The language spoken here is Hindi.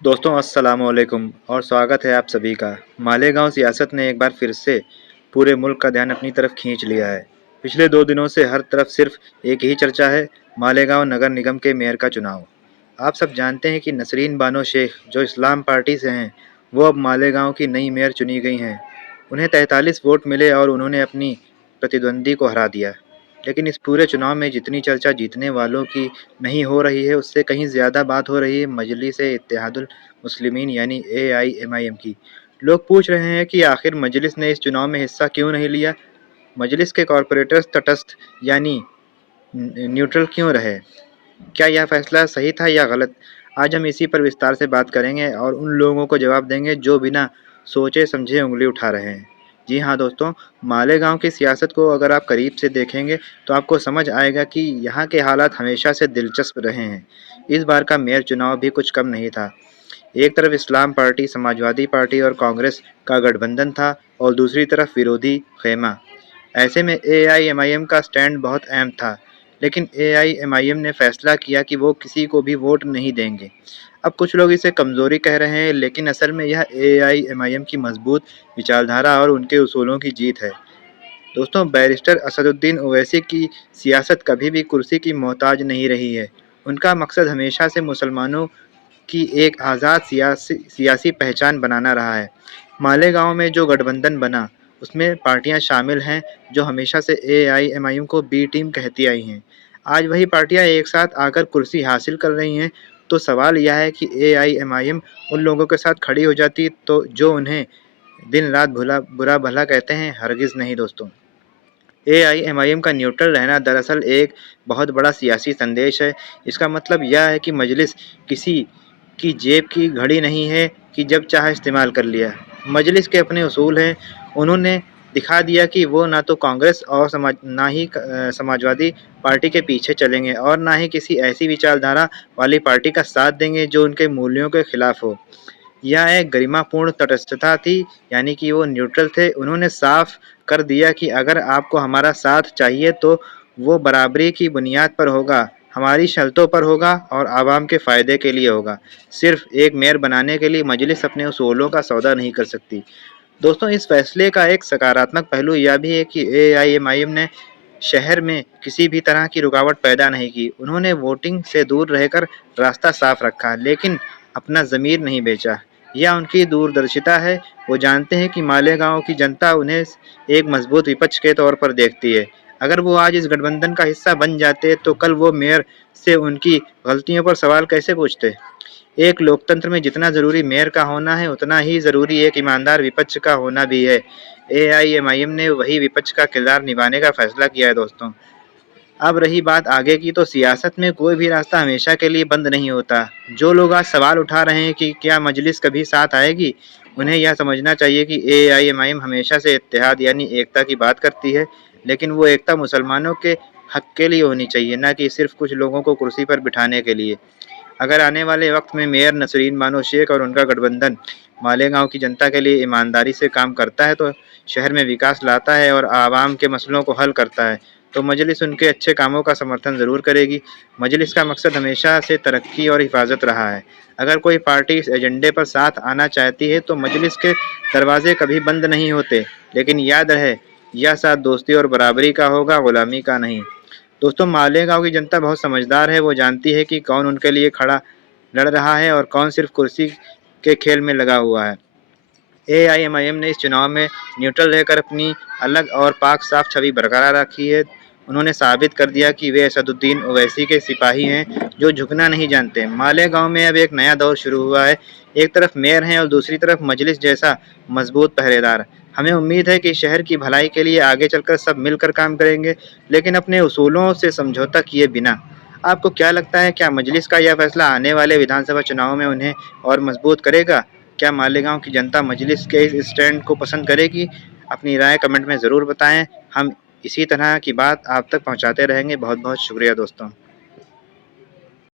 दोस्तों अस्सलाम वालेकुम और स्वागत है आप सभी का। मालेगांव सियासत ने एक बार फिर से पूरे मुल्क का ध्यान अपनी तरफ खींच लिया है। पिछले 2 दिनों से हर तरफ सिर्फ एक ही चर्चा है, मालेगांव नगर निगम के मेयर का चुनाव। आप सब जानते हैं कि नसरीन बानो शेख जो इस्लाम पार्टी से हैं, वो अब मालेगांव की नई मेयर चुनी गई हैं। उन्हें 43 वोट मिले और उन्होंने अपनी प्रतिद्वंदी को हरा दिया। लेकिन इस पूरे चुनाव में जितनी चर्चा जीतने वालों की नहीं हो रही है, उससे कहीं ज़्यादा बात हो रही है मजलिस-ए-इत्तेहादुल मुस्लिमीन यानी एआईएमआईएम की। लोग पूछ रहे हैं कि आखिर मजलिस ने इस चुनाव में हिस्सा क्यों नहीं लिया? मजलिस के कॉरपोरेटर्स तटस्थ यानी न्यूट्रल क्यों रहे? क्या यह फैसला सही था या गलत? आज हम इसी पर विस्तार से बात करेंगे और उन लोगों को जवाब देंगे जो बिना सोचे समझे उंगली उठा रहे हैं। जी हाँ दोस्तों, मालेगांव की सियासत को अगर आप करीब से देखेंगे तो आपको समझ आएगा कि यहाँ के हालात हमेशा से दिलचस्प रहे हैं। इस बार का मेयर चुनाव भी कुछ कम नहीं था। एक तरफ इस्लाम पार्टी, समाजवादी पार्टी और कांग्रेस का गठबंधन था और दूसरी तरफ विरोधी खेमा। ऐसे में एआईएमआईएम का स्टैंड बहुत अहम था, लेकिन एआईएमआईएम ने फैसला किया कि वो किसी को भी वोट नहीं देंगे। अब कुछ लोग इसे कमजोरी कह रहे हैं, लेकिन असल में यह एआईएमआईएम की मजबूत विचारधारा और उनके उसूलों की जीत है। दोस्तों, बैरिस्टर असदुद्दीन ओवैसी की सियासत कभी भी कुर्सी की मोहताज नहीं रही है। उनका मकसद हमेशा से मुसलमानों की एक आज़ाद सियासी पहचान बनाना रहा है। मालेगांव में जो गठबंधन बना, उसमें पार्टियां शामिल हैं जो हमेशा से एआईएमआईएम को बी टीम कहती आई हैं। आज वही पार्टियां एक साथ आकर कुर्सी हासिल कर रही हैं, तो सवाल यह है कि एआईएमआईएम उन लोगों के साथ खड़ी हो जाती तो जो उन्हें दिन रात बुरा भला कहते हैं, हरगिज नहीं दोस्तों। एआईएमआईएम का न्यूट्रल रहना दरअसल एक बहुत बड़ा सियासी संदेश है। इसका मतलब यह है कि मजलिस किसी की जेब की घड़ी नहीं है कि जब चाहे इस्तेमाल कर लिया। मजलिस के अपने उसूल हैं। उन्होंने दिखा दिया कि वो ना तो कांग्रेस और समाजवादी पार्टी के पीछे चलेंगे और ना ही किसी ऐसी विचारधारा वाली पार्टी का साथ देंगे जो उनके मूल्यों के खिलाफ हो। यह एक गरिमापूर्ण तटस्थता थी, यानी कि वो न्यूट्रल थे। उन्होंने साफ कर दिया कि अगर आपको हमारा साथ चाहिए तो वो बराबरी की बुनियाद पर होगा, हमारी शर्तों पर होगा और आवाम के फ़ायदे के लिए होगा। सिर्फ एक मेयर बनाने के लिए मजलिस अपने उसूलों का सौदा नहीं कर सकती। दोस्तों, इस फैसले का एक सकारात्मक पहलू यह भी है कि एआईएमआईएम ने शहर में किसी भी तरह की रुकावट पैदा नहीं की। उन्होंने वोटिंग से दूर रहकर रास्ता साफ रखा, लेकिन अपना ज़मीर नहीं बेचा। यह उनकी दूरदर्शिता है। वो जानते हैं कि मालेगांव की जनता उन्हें एक मजबूत विपक्ष के तौर पर देखती है। अगर वो आज इस गठबंधन का हिस्सा बन जाते तो कल वो मेयर से उनकी गलतियों पर सवाल कैसे पूछते? एक लोकतंत्र में जितना ज़रूरी मेयर का होना है, उतना ही ज़रूरी एक ईमानदार विपक्ष का होना भी है। एआईएमआईएम ने वही विपक्ष का किरदार निभाने का फैसला किया है दोस्तों। अब रही बात आगे की, तो सियासत में कोई भी रास्ता हमेशा के लिए बंद नहीं होता। जो लोग आज सवाल उठा रहे हैं कि क्या मजलिस कभी साथ आएगी, उन्हें यह समझना चाहिए कि एआईएमआईएम हमेशा से इत्तेहाद यानी एकता की बात करती है, लेकिन वो एकता मुसलमानों के हक के लिए होनी चाहिए, ना कि सिर्फ कुछ लोगों को कुर्सी पर बिठाने के लिए। अगर आने वाले वक्त में मेयर नसरीन बानो शेख और उनका गठबंधन मालेगांव की जनता के लिए ईमानदारी से काम करता है, तो शहर में विकास लाता है और आवाम के मसलों को हल करता है, तो मजलिस उनके अच्छे कामों का समर्थन ज़रूर करेगी। मजलिस का मकसद हमेशा से तरक्की और हिफाजत रहा है। अगर कोई पार्टी इस एजेंडे पर साथ आना चाहती है तो मजलिस के दरवाजे कभी बंद नहीं होते, लेकिन याद रहे, यह साथ दोस्ती और बराबरी का होगा, गुलामी का नहीं। दोस्तों, मालेगांव की जनता बहुत समझदार है। वो जानती है कि कौन उनके लिए खड़ा लड़ रहा है और कौन सिर्फ कुर्सी के खेल में लगा हुआ है। एआईएमआईएम ने इस चुनाव में न्यूट्रल रहकर अपनी अलग और पाक साफ छवि बरकरार रखी है। उन्होंने साबित कर दिया कि वे असदुद्दीन ओवैसी के सिपाही हैं जो झुकना नहीं जानते। मालेगांव में अब एक नया दौर शुरू हुआ है। एक तरफ मेयर हैं और दूसरी तरफ मजलिस जैसा मजबूत पहरेदार। हमें उम्मीद है कि शहर की भलाई के लिए आगे चलकर सब मिलकर काम करेंगे, लेकिन अपने उसूलों से समझौता किए बिना। आपको क्या लगता है, क्या मजलिस का यह फैसला आने वाले विधानसभा चुनाव में उन्हें और मजबूत करेगा? क्या मालेगांव की जनता मजलिस के इस स्टैंड को पसंद करेगी? अपनी राय कमेंट में ज़रूर बताएं। हम इसी तरह की बात आप तक पहुंचाते रहेंगे। बहुत बहुत शुक्रिया दोस्तों।